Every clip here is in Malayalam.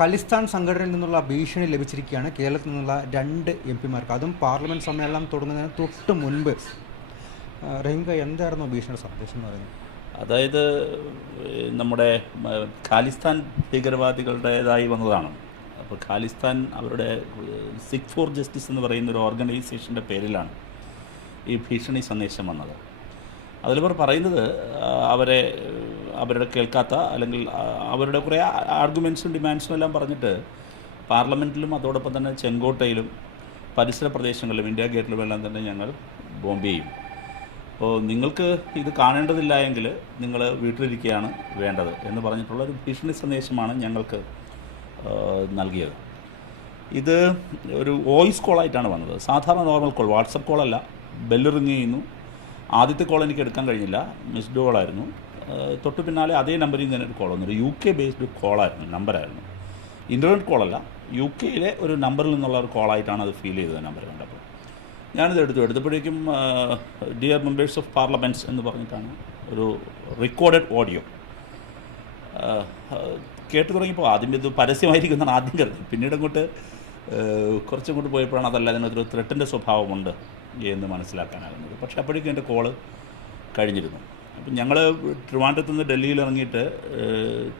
ഖലിസ്ഥാൻ സംഘടനയിൽ നിന്നുള്ള ഭീഷണി ലഭിച്ചിരിക്കുകയാണ് കേരളത്തിൽ നിന്നുള്ള 2 എംപിമാർക്ക്, അതും പാർലമെൻറ്റ് സമ്മേളനം തുടങ്ങുന്നതിന് തൊട്ട് മുൻപ്. റഹീംക, എന്തായിരുന്നു ഭീഷണി സന്ദേശം എന്ന് പറയുന്നത്? അതായത് നമ്മുടെ ഖാലിസ്ഥാൻ ഭീകരവാദികളുടേതായി വന്നതാണ്. അപ്പോൾ ഖാലിസ്ഥാൻ അവരുടെ സിഖ് ഫോർ ജസ്റ്റിസ് എന്ന് പറയുന്ന ഒരു ഓർഗനൈസേഷൻ്റെ പേരിലാണ് ഈ ഭീഷണി സന്ദേശം വന്നത്. അതിലിവർ പറയുന്നത് അവരുടെ കേൾക്കാത്ത അല്ലെങ്കിൽ അവരുടെ കുറേ ആർഗ്യുമെൻറ്റ്സും ഡിമാൻഡ്സും എല്ലാം പറഞ്ഞിട്ട് പാർലമെൻറ്റിലും അതോടൊപ്പം തന്നെ ചെങ്കോട്ടയിലും പരിസര പ്രദേശങ്ങളിലും ഇന്ത്യ ഗേറ്റിലും എല്ലാം തന്നെ ഞങ്ങൾ ബോംബ് ചെയ്യും. അപ്പോൾ നിങ്ങൾക്ക് ഇത് കാണേണ്ടതില്ല എങ്കിൽ നിങ്ങൾ വീട്ടിലിരിക്കുകയാണ് വേണ്ടത് എന്ന് പറഞ്ഞിട്ടുള്ള ഒരു ഭീഷണി സന്ദേശമാണ് ഞങ്ങൾക്ക് നൽകിയത്. ഇത് ഒരു വോയിസ് കോളായിട്ടാണ് വന്നത്. സാധാരണ നോർമൽ കോൾ, വാട്സപ്പ് കോളല്ല. ബെല്ല് റിങ് ചെയ്യുന്നു. ആദ്യത്തെ കോൾ എനിക്ക് എടുക്കാൻ കഴിഞ്ഞില്ല, മിസ്ഡ് കോളായിരുന്നു. തൊട്ട് പിന്നാലെ അതേ നമ്പറിൽ നിന്ന് തന്നെ ഒരു കോൾ വന്നു. ഒരു UK ബേസ്ഡ് കോളായിരുന്നു, നമ്പറായിരുന്നു, ഇൻ്റർനെറ്റ് കോളല്ല. UK ഒരു നമ്പറിൽ നിന്നുള്ള ഒരു കോളായിട്ടാണ് അത് ഫീൽ ചെയ്തത്. നമ്പർ കണ്ടപ്പോൾ ഞാനിത് എടുത്തപ്പോഴേക്കും ഡിയർ മെമ്പേഴ്സ് ഓഫ് പാർലമെൻറ്റ്സ് എന്ന് പറഞ്ഞിട്ടാണ് ഒരു റെക്കോർഡഡ് ഓഡിയോ. കേട്ടു തുടങ്ങിയപ്പോൾ ആദ്യം ഇത് പരസ്യമായിരിക്കുന്നതാണ് ആദ്യം കരുതി. പിന്നീട് അങ്ങോട്ട് കുറച്ചങ്ങോട്ട് പോയപ്പോഴാണ് അതല്ല, അതിനൊരു ത്രെട്ടിൻ്റെ സ്വഭാവമുണ്ട് എന്ന് മനസ്സിലാക്കാനാകുന്നത്. പക്ഷേ അപ്പോഴേക്കും എൻ്റെ കോള് കഴിഞ്ഞിരുന്നു. അപ്പം ഞങ്ങൾ ട്രിവാൻഡ്രത്ത് നിന്ന് ഡൽഹിയിൽ ഇറങ്ങിയിട്ട്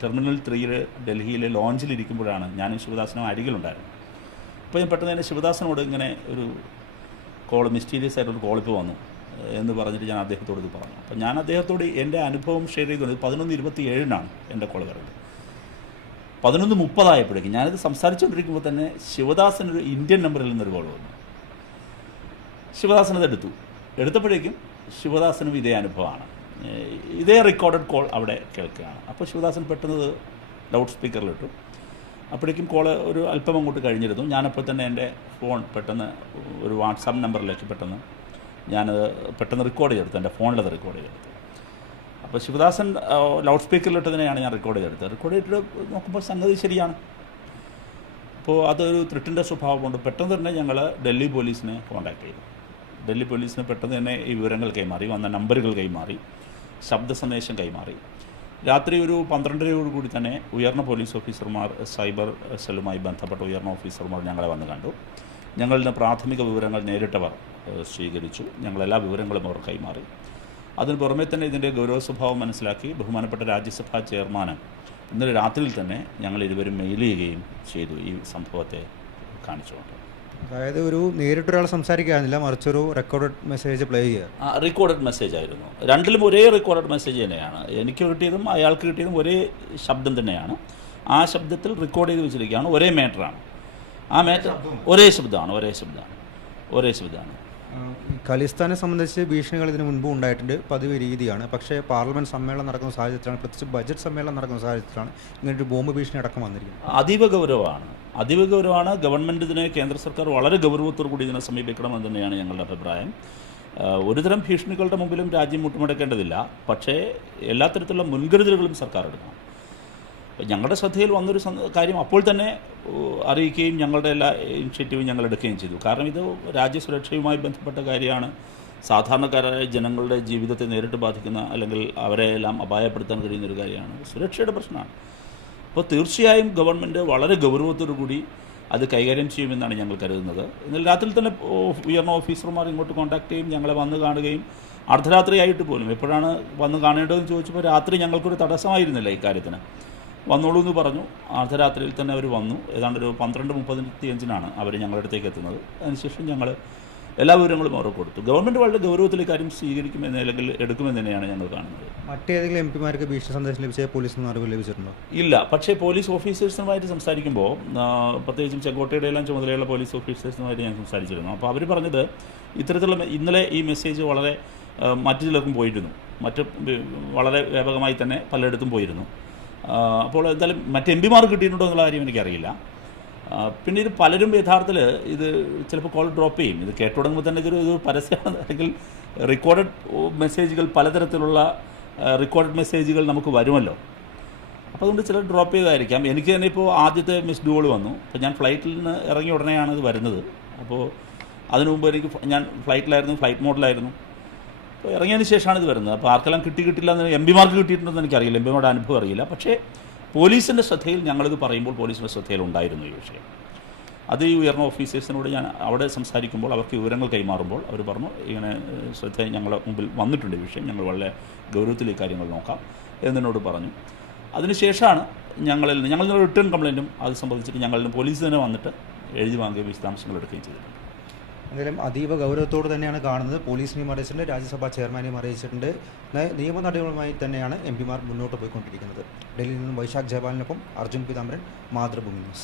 ടെർമിനൽ 3 ഡൽഹിയിലെ ലോഞ്ചിലിരിക്കുമ്പോഴാണ് ഞാനും ശിവദാസനും അരികിലുണ്ടായിരുന്നു. അപ്പോൾ ഞാൻ പെട്ടെന്ന് തന്നെ ശിവദാസനോട് ഇങ്ങനെ ഒരു കോൾ, മിസ്റ്റീരിയസ് ആയിട്ടൊരു കോളിപ്പോൾ വന്നു എന്ന് പറഞ്ഞിട്ട് ഞാൻ അദ്ദേഹത്തോട് ഇത് പറഞ്ഞു. അപ്പം ഞാൻ അദ്ദേഹത്തോട് എൻ്റെ അനുഭവം ഷെയർ ചെയ്തുകൊണ്ട് 11:27 എൻ്റെ കോൾ വരുന്നത്. 11:30 ഞാനിത് സംസാരിച്ചുകൊണ്ടിരിക്കുമ്പോൾ തന്നെ ശിവദാസനൊരു ഇന്ത്യൻ നമ്പറിൽ നിന്നൊരു കോൾ വന്നു. ശിവദാസനത് എടുത്തപ്പോഴേക്കും ശിവദാസനും ഇതേ അനുഭവമാണ്, ഇതേ റെക്കോർഡഡ് കോൾ അവിടെ കേൾക്കുകയാണ്. അപ്പോൾ ശിവദാസൻ പെട്ടെന്ന് ലൗഡ് സ്പീക്കറിലിട്ടു. അപ്പോഴേക്കും കോള് ഒരു അല്പം അങ്ങോട്ട് കഴിഞ്ഞിരുന്നു. ഞാനപ്പോൾ തന്നെ എൻ്റെ ഫോൺ പെട്ടെന്ന് ഒരു വാട്സാപ്പ് നമ്പറിലേക്ക് പെട്ടെന്ന് റെക്കോർഡ് ചെയ്തെടുത്തു. എൻ്റെ ഫോണിലത് റെക്കോർഡ് ചെയ്തെടുത്തു. അപ്പോൾ ശിവദാസൻ ലൗഡ് സ്പീക്കറിലിട്ടതിനെയാണ് ഞാൻ റെക്കോർഡ് ചെയ്തെടുത്തത്. റെക്കോർഡ് ചെയ്തിട്ട് നോക്കുമ്പോൾ സംഗതി ശരിയാണ്. അപ്പോൾ അതൊരു ത്രെട്ടിൻ്റെ സ്വഭാവമുണ്ട്. പെട്ടെന്ന് തന്നെ ഞങ്ങൾ ഡൽഹി പോലീസിനെ കോൺടാക്ട് ചെയ്തു. ഡൽഹി പോലീസിന് പെട്ടെന്ന് തന്നെ ഈ വിവരങ്ങൾ കൈമാറി, വന്ന നമ്പറുകൾ കൈമാറി, ശബ്ദ സന്ദേശം കൈമാറി. രാത്രി ഒരു 12:00 കൂടി തന്നെ ഉയർന്ന പോലീസ് ഓഫീസർമാർ, സൈബർ സെല്ലുമായി ബന്ധപ്പെട്ട ഉയർന്ന ഓഫീസർമാർ ഞങ്ങളെ വന്ന് കണ്ടു. ഞങ്ങളുടെ പ്രാഥമിക വിവരങ്ങൾ നേരിട്ടവർ സ്വീകരിച്ചു. ഞങ്ങളെല്ലാ വിവരങ്ങളും അവർ കൈമാറി. അതിന് പുറമെ തന്നെ ഇതിൻ്റെ ഗൗരവ സ്വഭാവം മനസ്സിലാക്കി ബഹുമാനപ്പെട്ട രാജ്യസഭാ ചെയർമാന് ഇന്നലെ രാത്രിയിൽ തന്നെ ഞങ്ങൾ ഇരുവരും മെയിൽ ചെയ്യുകയും ചെയ്തു ഈ സംഭവത്തെ കാണിച്ചുകൊണ്ട്. അതായത് ഒരു നേരിട്ടൊരാൾ സംസാരിക്കാനില്ല, മറിച്ചൊരു റെക്കോർഡഡ് മെസ്സേജ് പ്ലേ ചെയ്യുക. റെക്കോർഡഡ് മെസ്സേജ് ആയിരുന്നു. രണ്ടിലും ഒരേ റെക്കോർഡഡ് മെസ്സേജ് തന്നെയാണ്. എനിക്ക് കിട്ടിയതും അയാൾക്ക് കിട്ടിയതും ഒരേ ശബ്ദം തന്നെയാണ്. ആ ശബ്ദത്തിൽ റെക്കോർഡ് ചെയ്ത് വെച്ചിരിക്കുകയാണ്. ഒരേ മാറ്ററാണ്. ആ മാറ്റർ ഒരേ ശബ്ദമാണ്. ഖലിസ്ഥാനെ സംബന്ധിച്ച് ഭീഷണികൾ ഇതിനു മുൻപ് ഉണ്ടായിട്ടുണ്ട്, പതിവ് രീതിയാണ്. പക്ഷേ പാർലമെൻറ്റ് സമ്മേളനം നടക്കുന്ന സാഹചര്യത്തിലാണ്, പ്രത്യേകിച്ച് ബജറ്റ് സമ്മേളനം നടക്കുന്ന സാഹചര്യത്തിലാണ് ഇങ്ങനൊരു ബോംബ് ഭീഷണി അടക്കം വന്നിരിക്കുന്നത്. അതീവ ഗൗരവമാണ്. ഗവൺമെൻറ് ഇതിനെ, കേന്ദ്ര സർക്കാർ വളരെ ഗൗരവത്തോടു കൂടി ഇതിനെ സമീപിക്കണമെന്ന് തന്നെയാണ് ഞങ്ങളുടെ അഭിപ്രായം. ഒരുതരം ഭീഷണികളുടെ മുമ്പിലും രാജ്യം മുട്ടുമടക്കേണ്ടതില്ല. പക്ഷേ എല്ലാ തരത്തിലുള്ള മുൻകരുതലുകളും സർക്കാർ എടുക്കണം. ഞങ്ങളുടെ ശ്രദ്ധയിൽ വന്നൊരു കാര്യം അപ്പോൾ തന്നെ അറിയിക്കുകയും ഞങ്ങളുടെ എല്ലാ ഇനിഷ്യേറ്റീവും ഞങ്ങൾ എടുക്കുകയും ചെയ്തു. കാരണം ഇത് രാജ്യസുരക്ഷയുമായി ബന്ധപ്പെട്ട കാര്യമാണ്. സാധാരണക്കാരായ ജനങ്ങളുടെ ജീവിതത്തെ നേരിട്ട് ബാധിക്കുന്ന, അല്ലെങ്കിൽ അവരെ എല്ലാം അപായപ്പെടുത്താൻ കഴിയുന്നൊരു കാര്യമാണ്. സുരക്ഷയുടെ പ്രശ്നമാണ്. അപ്പോൾ തീർച്ചയായും ഗവൺമെൻറ് വളരെ ഗൗരവത്തോടു കൂടി അത് കൈകാര്യം ചെയ്യുമെന്നാണ് ഞങ്ങൾ കരുതുന്നത്. ഇന്നലെ രാത്രി തന്നെ ഉയർന്ന ഓഫീസർമാർ ഇങ്ങോട്ട് കോൺടാക്ട് ചെയ്യും, ഞങ്ങളെ വന്ന് കാണുകയും അർദ്ധരാത്രിയായിട്ട് പോലും എപ്പോഴാണ് വന്ന് കാണേണ്ടതെന്ന് ചോദിച്ചപ്പോൾ രാത്രി ഞങ്ങൾക്കൊരു തടസ്സമായിരുന്നില്ല ഇക്കാര്യത്തിന്. വന്നോളൂ എന്ന് പറഞ്ഞു. അർദ്ധരാത്രിയിൽ തന്നെ അവർ വന്നു. ഏതാണ്ട് ഒരു 12:35 അവർ ഞങ്ങളുടെ അടുത്തേക്ക് എത്തുന്നത്. അതിനുശേഷം ഞങ്ങൾ എല്ലാ വിവരങ്ങളും അവർക്ക് കൊടുത്തു. ഗവൺമെൻറ് വളരെ ഗൗരവത്തിൽ കാര്യം സ്വീകരിക്കുമെന്ന്, അല്ലെങ്കിൽ എടുക്കുമെന്ന് തന്നെയാണ് ഞങ്ങൾ കാണുന്നത്. മറ്റേതെങ്കിലും എംപിമാർക്ക് ഭീഷണി സന്ദേശം ലഭിച്ച പോലീസിൽ നിന്ന് അറിവ് ലഭിച്ചിട്ടുണ്ടോ? ഇല്ല. പക്ഷേ പോലീസ് ഓഫീസേഴ്സുമായിട്ട് സംസാരിക്കുമ്പോൾ, പ്രത്യേകിച്ചും ചെങ്കോട്ടയുടെ എല്ലാം ചുമതലയുള്ള പോലീസ് ഓഫീസേഴ്സുമായിട്ട് ഞാൻ സംസാരിച്ചിരുന്നു. അപ്പോൾ അവർ പറഞ്ഞത് ഇത്തരത്തിലുള്ള ഇന്നലെ ഈ മെസ്സേജ് വളരെ മറ്റു ചിലർക്കും പോയിരുന്നു, വളരെ വ്യാപകമായി തന്നെ പലയിടത്തും പോയിരുന്നു. അപ്പോൾ എന്തായാലും മറ്റ് എംപിമാർ കിട്ടിയിട്ടുണ്ടോ എന്നുള്ള കാര്യം എനിക്കറിയില്ല. പിന്നെ ഇത് പലരും യഥാർത്ഥത്തിൽ ഇത് ചിലപ്പോൾ കോൾ ഡ്രോപ്പ് ചെയ്യും. ഇത് കേട്ടു തുടങ്ങുമ്പോൾ തന്നെ ഇതൊരു പരസ്യമാണ്, അല്ലെങ്കിൽ റെക്കോർഡഡ് മെസ്സേജുകൾ, പലതരത്തിലുള്ള റെക്കോർഡഡ് മെസ്സേജുകൾ നമുക്ക് വരുമല്ലോ. അപ്പോൾ അതുകൊണ്ട് ചിലർ ഡ്രോപ്പ് ചെയ്തായിരിക്കാം. എനിക്ക് തന്നെ ഇപ്പോൾ ആദ്യത്തെ മിസ്ഡ് കോൾ വന്നു. അപ്പോൾ ഞാൻ ഫ്ലൈറ്റിൽ നിന്ന് ഇറങ്ങിയ ഉടനെയാണ് ഇത് വരുന്നത്. അപ്പോൾ അതിനു മുമ്പ് ഞാൻ ഫ്ലൈറ്റിലായിരുന്നു, ഫ്ലൈറ്റ് മോഡിലായിരുന്നു. അപ്പോൾ ഇറങ്ങിയതിന് ശേഷമാണ് ഇത് വരുന്നത്. അപ്പോൾ ആർക്കെല്ലാം കിട്ടില്ല എന്ന്, എംപിമാർക്ക് കിട്ടിയിട്ടുണ്ടെന്ന് എനിക്കറിയില്ല, എംപിമാരുടെ അനുഭവം അറിയില്ല. പക്ഷേ പോലീസിൻ്റെ ശ്രദ്ധയിൽ ഞങ്ങളിത് പറയുമ്പോൾ പോലീസിൻ്റെ ശ്രദ്ധയിലുണ്ടായിരുന്നു ഈ വിഷയം. അത് ഈ ഉയർന്ന ഓഫീസേഴ്സിനോട് ഞാൻ അവിടെ സംസാരിക്കുമ്പോൾ അവർക്ക് വിവരങ്ങൾ കൈമാറുമ്പോൾ അവർ പറഞ്ഞു ഇങ്ങനെ ശ്രദ്ധ ഞങ്ങളുടെ മുമ്പിൽ വന്നിട്ടുണ്ട് ഈ വിഷയം, ഞങ്ങൾ വളരെ ഗൗരവത്തിൽ ഈ കാര്യങ്ങൾ നോക്കാം എന്നോട് പറഞ്ഞു. അതിനുശേഷമാണ് ഞങ്ങൾ റിട്ടേൺ കംപ്ലയിൻറ്റും അത് സംബന്ധിച്ചിട്ട് ഞങ്ങളുടെ പോലീസ് തന്നെ വന്നിട്ട് എഴുതി വാങ്ങുകയും വിശദാംശങ്ങൾ എടുക്കുകയും ചെയ്തിട്ടുണ്ട്. എന്തായാലും അതീവ ഗൗരവത്തോடு തന്നെയാണ് കാണുന്നത്. പോലീസിനെയും അറിയിച്ചിട്ടുണ്ട്, രാജ്യസഭാ ചെയർമാനെയും അറിയിച്ചിട്ടുണ്ട്. നിയമ നടപടികളുമായി തന്നെയാണ് എം പിമാർ മുന്നോട്ട് പോയിക്കൊണ്ടിരിക്കുന്നത്. ഡൽഹിയിൽ നിന്നും വൈശാഖ് ജയപാലിനൊപ്പം അർജുൻ പീതാംബരൻ, മാതൃഭൂമി ന്യൂസ്.